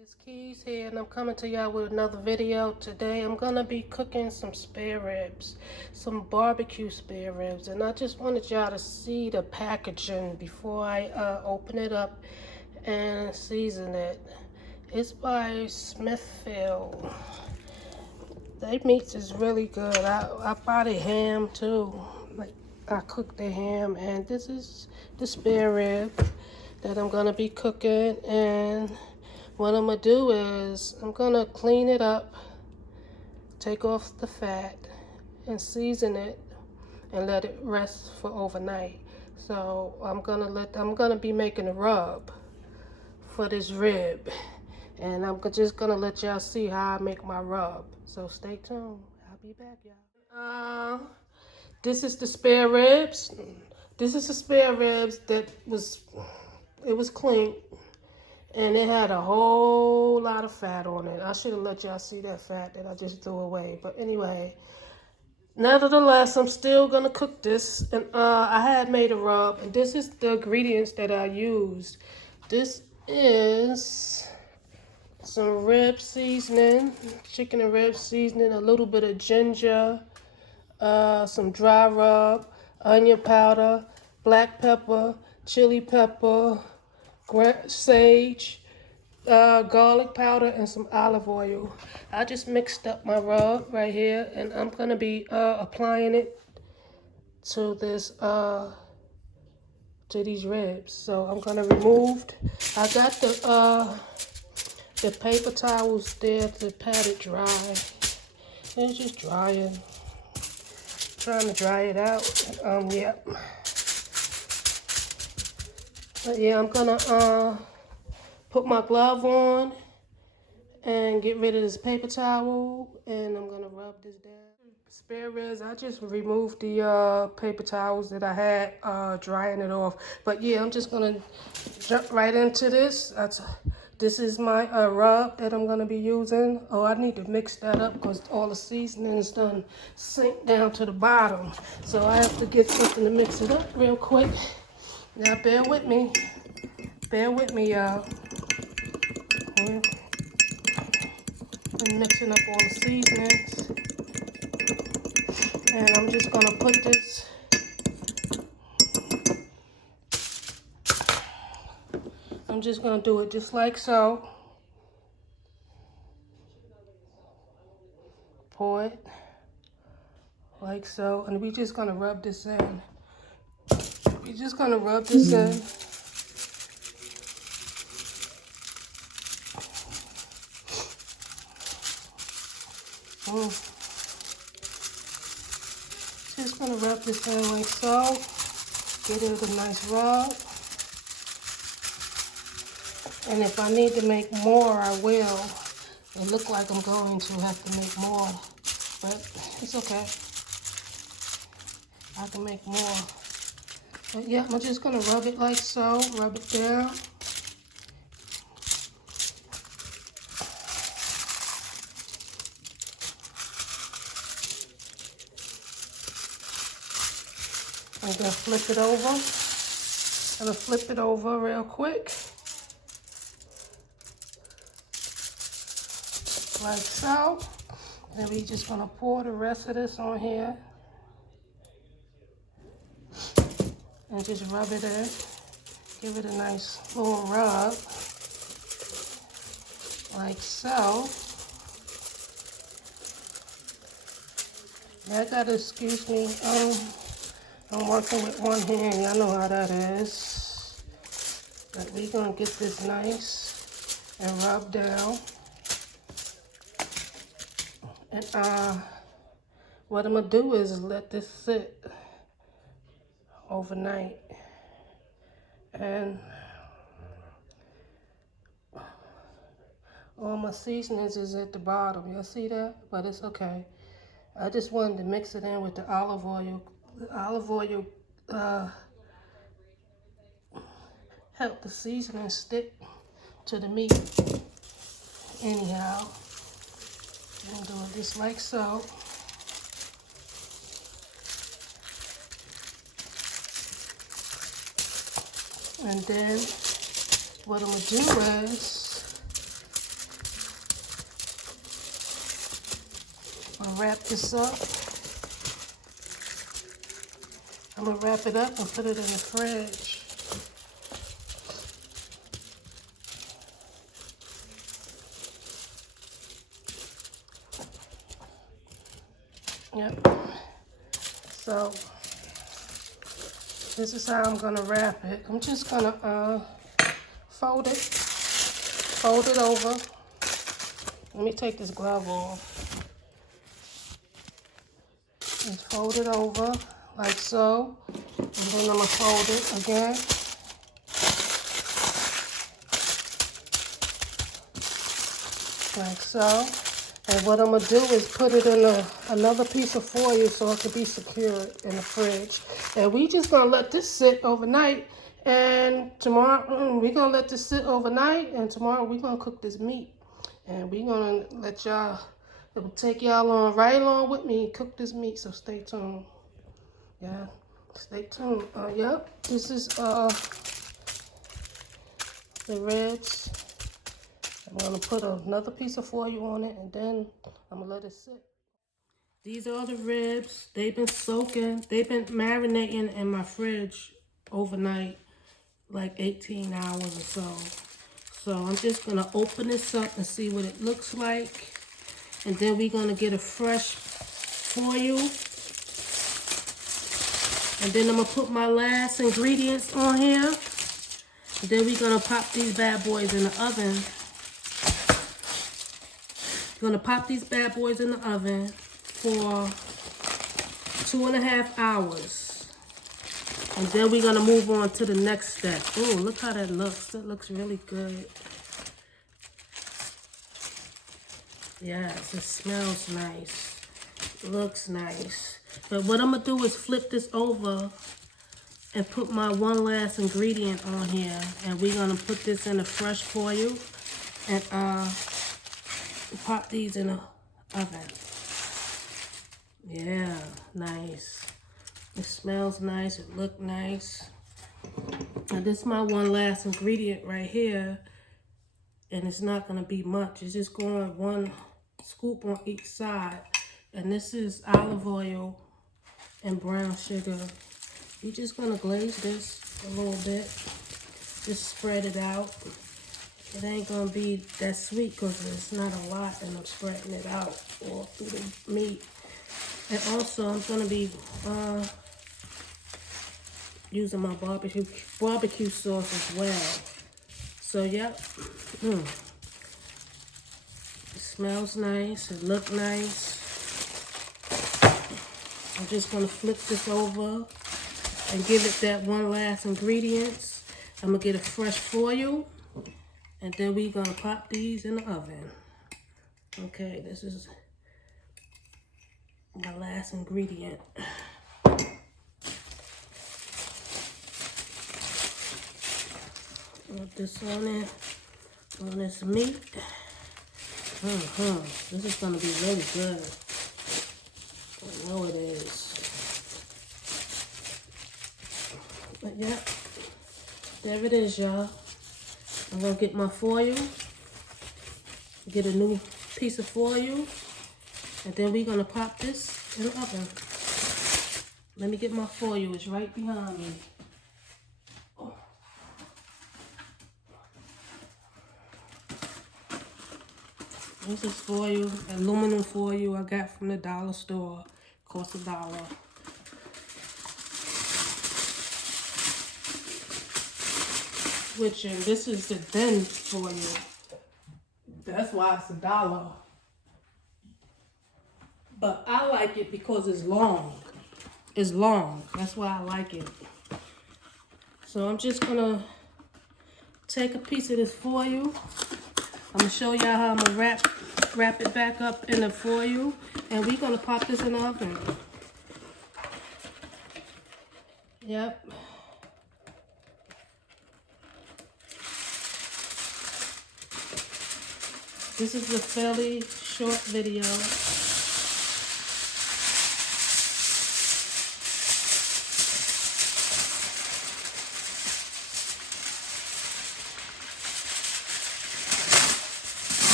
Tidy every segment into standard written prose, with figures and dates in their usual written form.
It's Keys here, and I'm coming to y'all with another video. Today I'm gonna be cooking some spare ribs, some barbecue spare ribs, and I just wanted y'all to see the packaging before I open it up and season it. It's by Smithfield. Their meats is really good. I buy the ham too. Like, I cook the ham, and this is the spare rib that I'm gonna be cooking. And what I'm gonna do is I'm gonna clean it up, take off the fat, and season it and let it rest for overnight. So I'm gonna be making a rub for this rib, and I'm just gonna let y'all see how I make my rub. So stay tuned. I'll be back, y'all. This is the spare ribs. This is the spare ribs that was clean, and it had a whole lot of fat on it. I should have let y'all see that fat that I just threw away. But anyway, nevertheless, I'm still gonna cook this, and I had made a rub, and this is the ingredients that I used. This is some rib seasoning, chicken and rib seasoning, a little bit of ginger, some dry rub, onion powder, black pepper, chili pepper, sage, garlic powder, and some olive oil. I just mixed up my rub right here, and I'm gonna be applying it to these ribs. So I'm gonna remove. I got the paper towels there to pat it dry. It's just drying. Trying to dry it out. Yeah. But yeah, I'm gonna put my glove on and get rid of this paper towel, and I'm gonna rub this down. Spare ribs, I just removed the paper towels that I had, drying it off. But yeah, I'm just gonna jump right into this. This is my rub that I'm gonna be using. Oh, I need to mix that up because all the seasonings done sink down to the bottom. So I have to get something to mix it up real quick. Now bear with me. Bear with me, y'all. I'm mixing up all the seasonings. And I'm just gonna put this I'm just gonna do it just like so. Pour it like so, and we're just gonna rub this in. We're just gonna rub this in. Just gonna rub this in like so. Get it a nice rub. And if I need to make more, I will. It looks like I'm going to have to make more, but it's okay. I can make more. But yeah, I'm just gonna rub it like so, rub it down. I'm gonna flip it over. I'm gonna flip it over real quick. Like so. Then we just gonna pour the rest of this on here. And just rub it in. Give it a nice little rub. Like so. Y'all gotta excuse me. I'm working with one hand. Y'all know how that is. But we gonna get this nice and rub down. And what I'm gonna do is let this sit overnight. And all my seasonings is at the bottom. Y'all see that? But it's okay. I just wanted to mix it in with the olive oil. The olive oil help the seasoning stick to the meat. Anyhow, I'm gonna do it just like so. And then what I'm gonna do is gonna wrap this up. I'm gonna wrap it up and put it in the fridge. Yep. So this is how I'm gonna wrap it. I'm just gonna fold it over. Let me take this glove off. Just fold it over like so. And then I'm gonna fold it again. Like so. And what I'm gonna do is put it in another piece of foil so it can be secured in the fridge. And we just gonna let this sit overnight. And tomorrow, we're gonna let this sit overnight. And tomorrow we're gonna cook this meat. And we're gonna let y'all, it will take y'all on right along with me and cook this meat. So stay tuned. Yeah, stay tuned. Yep, this is the ribs. I'm gonna put another piece of foil on it and then I'm gonna let it sit. These are the ribs. They've been soaking, they've been marinating in my fridge overnight, like 18 hours or so. So I'm just gonna open this up and see what it looks like. And then we're gonna get a fresh foil. And then I'm gonna put my last ingredients on here. And then we're gonna pop these bad boys in the oven. Gonna pop these bad boys in the oven for 2.5 hours. And then we're gonna move on to the next step. Oh, look how that looks. That looks really good. Yes, it smells nice. Looks nice. But what I'm gonna do is flip this over and put my one last ingredient on here. And we're gonna put this in a fresh foil and pop these in the oven. Yeah, nice. It smells nice, it looks nice. And this is my one last ingredient right here. And it's not gonna be much. It's just going 1 scoop on each side. And this is olive oil and brown sugar. You're just gonna glaze this a little bit. Just spread it out. It ain't gonna be that sweet because it's not a lot and I'm spreading it out all through the meat. And also I'm gonna be using my barbecue sauce as well. So yep, it smells nice, it looks nice. I'm just gonna flip this over and give it that one last ingredient. I'm gonna get a fresh foil. And then we're gonna pop these in the oven. Okay, this is my last ingredient. Put this on it, on this meat. This is gonna be really good. I know it is. But yeah, there it is, y'all. I'm gonna get my foil, get a new piece of foil, and then we're gonna pop this in the oven. Let me get my foil, it's right behind me. Oh. This is foil, aluminum foil I got from the dollar store, cost $1. Which, and this is the thin foil. That's why it's $1. But I like it because it's long. It's long. That's why I like it. So I'm just gonna take a piece of this foil. I'm gonna show y'all how I'm gonna wrap it back up in the foil, and we're gonna pop this in the oven. Yep. This is a fairly short video.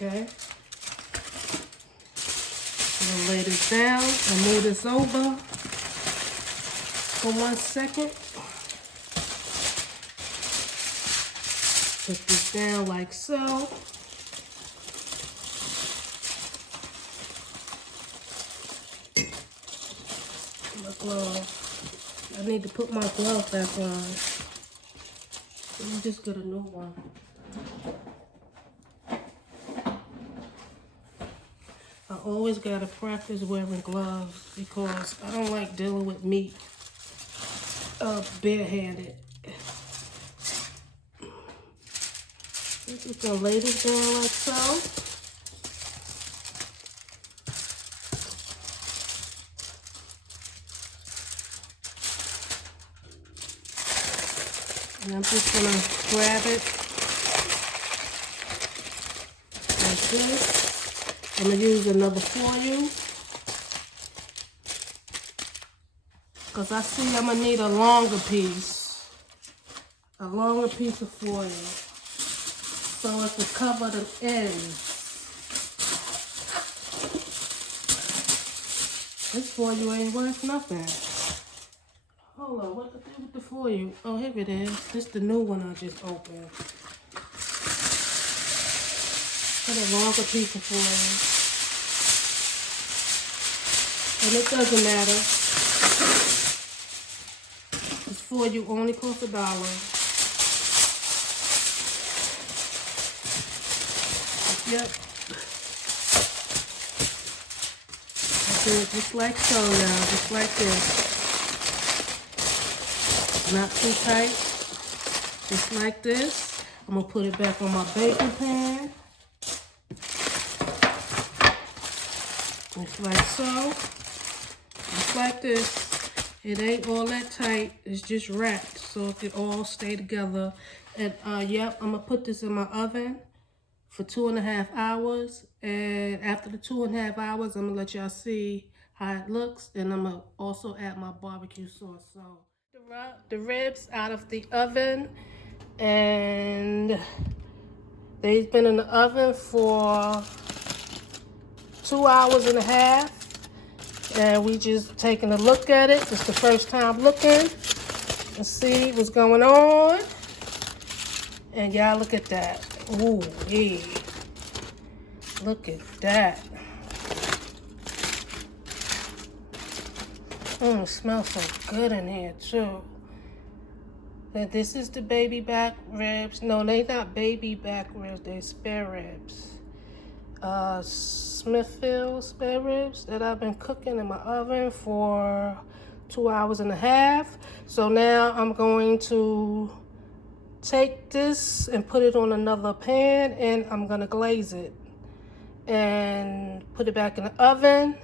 Okay. lay this down and move this over for 1 second. Put this down like so. My glove. I need to put my glove back on. Let me just get a new one. I always gotta practice wearing gloves because I don't like dealing with meat barehanded. I'm just gonna lay this down like so. And I'm just gonna grab it like this. I'm gonna use another foil because I see I'm gonna need a longer piece of foil so it can cover the ends. This foil ain't worth nothing. Hold on, what with the foil? Oh, here it is. This is the new one I just opened. Put a longer piece of foil. And it doesn't matter. This foil only costs $1. Yep. I do it just like so now, just like this. Not too tight, just like this. I'm gonna put it back on my baking pan. Just like so. Just like this. It ain't all that tight. It's just wrapped so it can all stay together. And yep, I'm gonna put this in my oven for 2.5 hours. And after the 2.5 hours, I'm gonna let y'all see how it looks. And I'm gonna also add my barbecue sauce. So the ribs out of the oven, and they've been in the oven for 2.5 hours, and we just taking a look at it. It's the first time looking and see what's going on. And y'all look at that. Ooh, yeah. Look at that. It smells so good in here too. And this is the baby back ribs. No, they not baby back ribs. They're spare ribs. Smithfield spare ribs that I've been cooking in my oven for 2.5 hours. So now I'm going to take this and put it on another pan, and I'm gonna glaze it and put it back in the oven.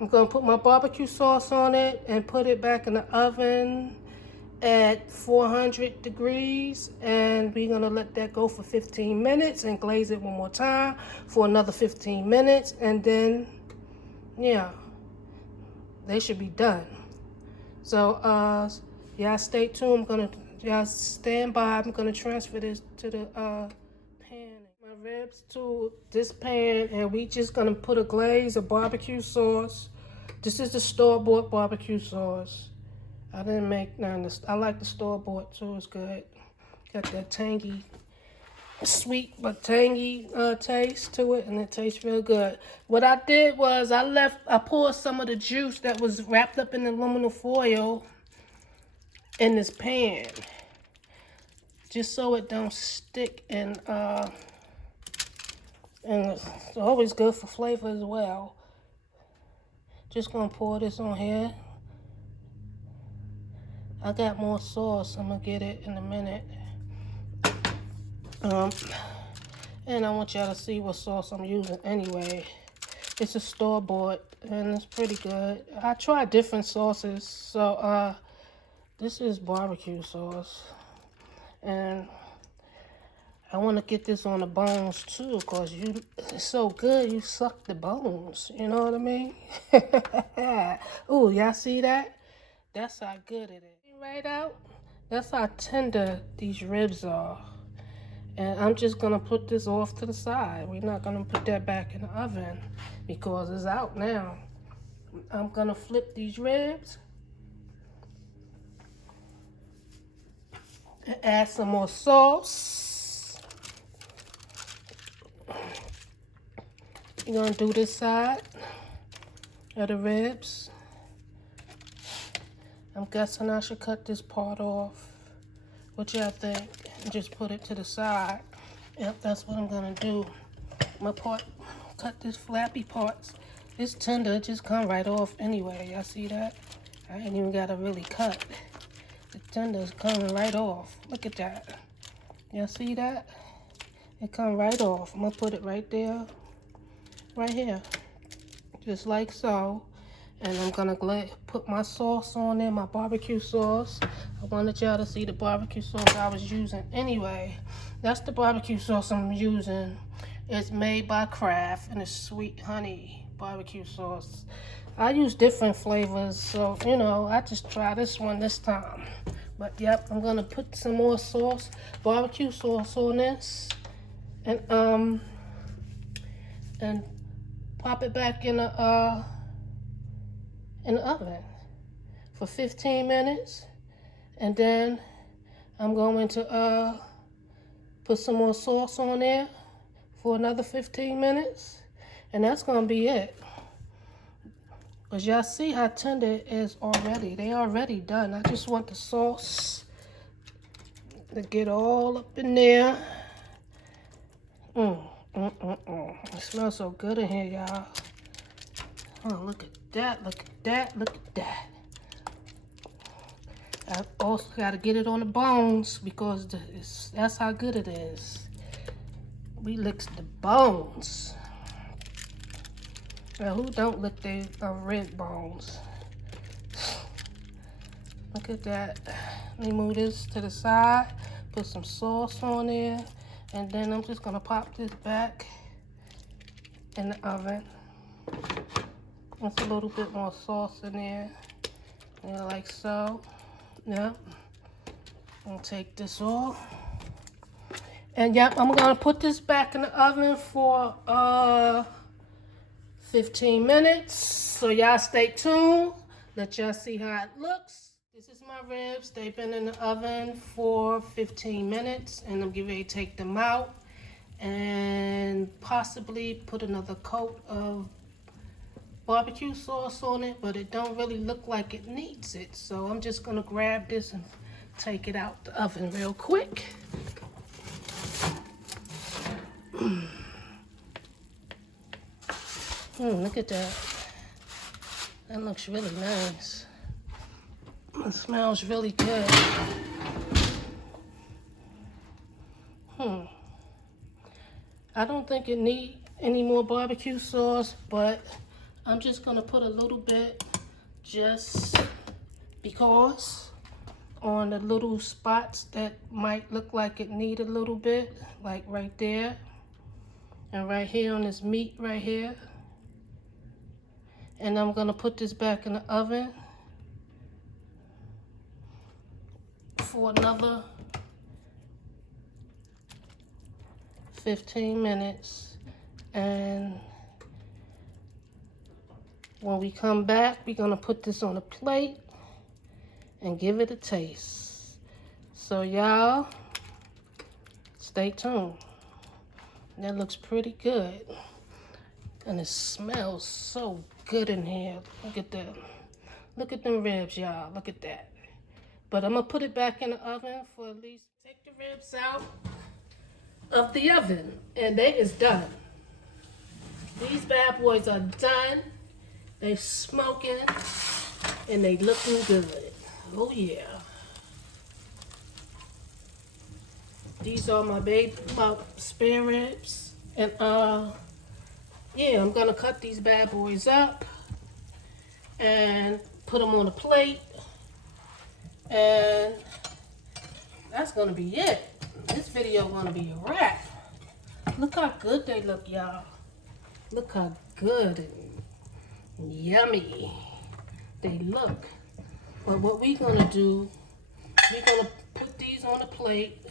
I'm gonna put my barbecue sauce on it and put it back in the oven at 400 degrees, and we're gonna let that go for 15 minutes and glaze it one more time for another 15 minutes, and then yeah, they should be done. So y'all stay tuned. Y'all stand by. I'm gonna transfer this to the pan, my ribs to this pan, and we just gonna put a glaze of barbecue sauce. This is the store-bought barbecue sauce. I didn't make none. I like the store-bought too. It's good. Got that tangy, sweet but tangy taste to it, and it tastes real good. What I did was I poured some of the juice that was wrapped up in the aluminum foil in this pan, just so it don't stick, and it's always good for flavor as well. Just gonna pour this on here. I got more sauce. I'm gonna get it in a minute. And I want y'all to see what sauce I'm using anyway. It's a store-bought, and it's pretty good. I tried different sauces, so this is barbecue sauce, and I want to get this on the bones too, because it's so good you suck the bones, you know what I mean? Ooh, y'all see that? That's how good it is. Right out, that's how tender these ribs are. And I'm just gonna put this off to the side. We're not gonna put that back in the oven because it's out now. I'm gonna flip these ribs and add some more sauce. You're gonna do this side of the ribs. I'm guessing I should cut this part off. What y'all think? And just put it to the side. Yep, that's what I'm gonna do. Cut this flappy parts. This tender just come right off anyway. Y'all see that? I ain't even gotta really cut. The tender's coming right off. Look at that. Y'all see that? It come right off. I'm gonna put it right there, right here, just like so. And I'm gonna put my sauce on there, my barbecue sauce. I wanted y'all to see the barbecue sauce I was using anyway. That's the barbecue sauce I'm using. It's made by Kraft and it's sweet honey barbecue sauce. I use different flavors, so you know, I just try this one this time. But yep, I'm gonna put some more sauce, barbecue sauce on this, and pop it back in the oven for 15 minutes, and then I'm going to put some more sauce on there for another 15 minutes, and that's gonna be it. Because y'all see how tender it is already. They already done. I just want the sauce to get all up in there. It smells so good in here, y'all. Oh, look at that, look at that, look at that. I also got to get it on the bones because that's how good it is. We lick the bones. Now, who don't lick their rib bones? Look at that. Let me move this to the side, put some sauce on there, and then I'm just gonna pop this back in the oven. Just a little bit more sauce in there, yeah, like so. Yep. I'll take this off. And yep, I'm gonna put this back in the oven for 15 minutes. So y'all stay tuned. Let y'all see how it looks. This is my ribs. They've been in the oven for 15 minutes, and I'm getting ready to take them out and possibly put another coat of barbecue sauce on it, but it don't really look like it needs it. So I'm just gonna grab this and take it out the oven real quick. Look at that. That looks really nice. It smells really good. I don't think it needs any more barbecue sauce, but I'm just gonna put a little bit just because on the little spots that might look like it need a little bit, like right there and right here on this meat right here. And I'm gonna put this back in the oven for another 15 minutes. And when we come back, we're gonna put this on a plate and give it a taste. So y'all, stay tuned. That looks pretty good. And it smells so good in here. Look at them. Look at them ribs, y'all. Look at that. But I'm gonna put it back in the oven for at least, take the ribs out of the oven. And they is done. These bad boys are done. They smoking and they looking good. Oh yeah. These are my spare ribs. And yeah, I'm gonna cut these bad boys up and put them on a plate. And that's gonna be it. This video gonna be a wrap. Look how good they look, y'all. Look how good and yummy they look. But what we're gonna do, we're gonna put these on a plate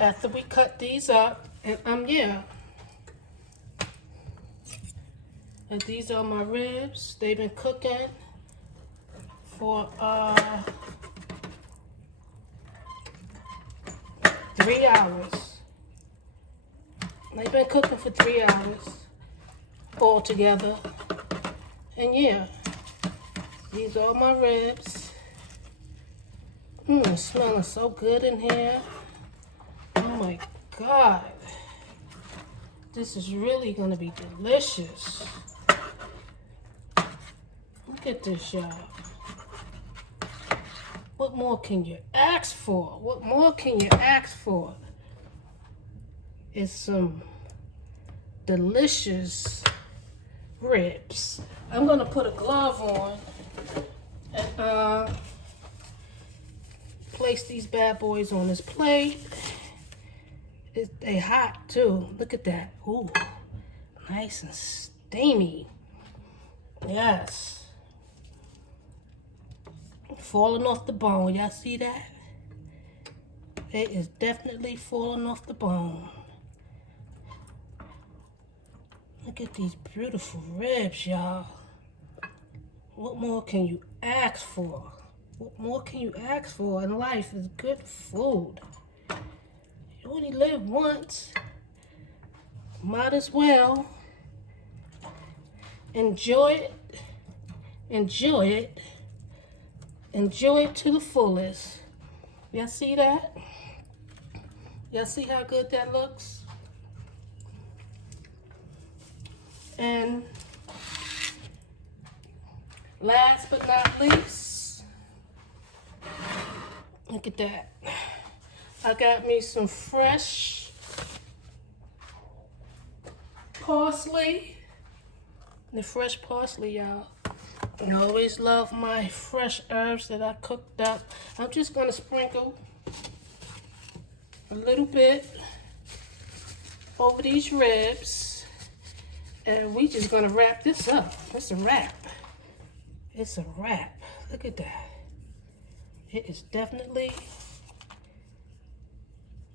after we cut these up, and yeah. And these are my ribs. They've been cooking for 3 hours. They've been cooking for 3 hours all together. And yeah, these are my ribs. It's smelling so good in here. Oh my God. This is really gonna be delicious. Look at this, y'all. What more can you ask for? What more can you ask for? It's some delicious ribs. I'm gonna put a glove on and place these bad boys on this plate. They hot too. Look at that. Ooh, nice and steamy. Yes. Falling off the bone. Y'all see that? It is definitely falling off the bone. Look at these beautiful ribs, y'all. What more can you ask for? What more can you ask for in life is good food. You only live once. Might as well enjoy it. Enjoy it. Enjoy it to the fullest. Y'all see that? Y'all see how good that looks? And last but not least, look at that. I got me some fresh parsley. The fresh parsley, y'all. I always love my fresh herbs that I cooked up. I'm just gonna sprinkle a little bit over these ribs. And we just gonna wrap this up. It's a wrap. It's a wrap. Look at that. It is definitely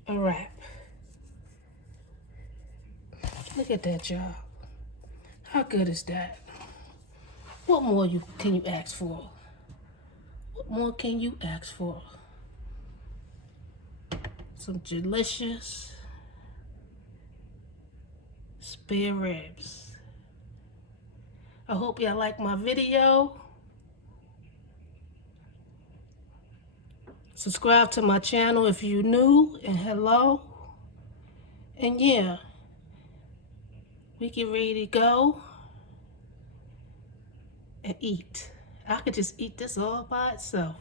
a wrap. Look at that, y'all. How good is that? What more can you ask for? What more can you ask for? Some delicious spare ribs. I hope y'all like my video. Subscribe to my channel if you're new, and hello. And yeah, we get ready to go and eat. I could just eat this all by itself.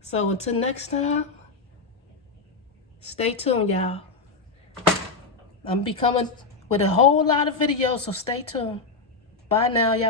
So until next time, stay tuned, y'all. I'm be coming with a whole lot of videos, so stay tuned. Bye now, y'all.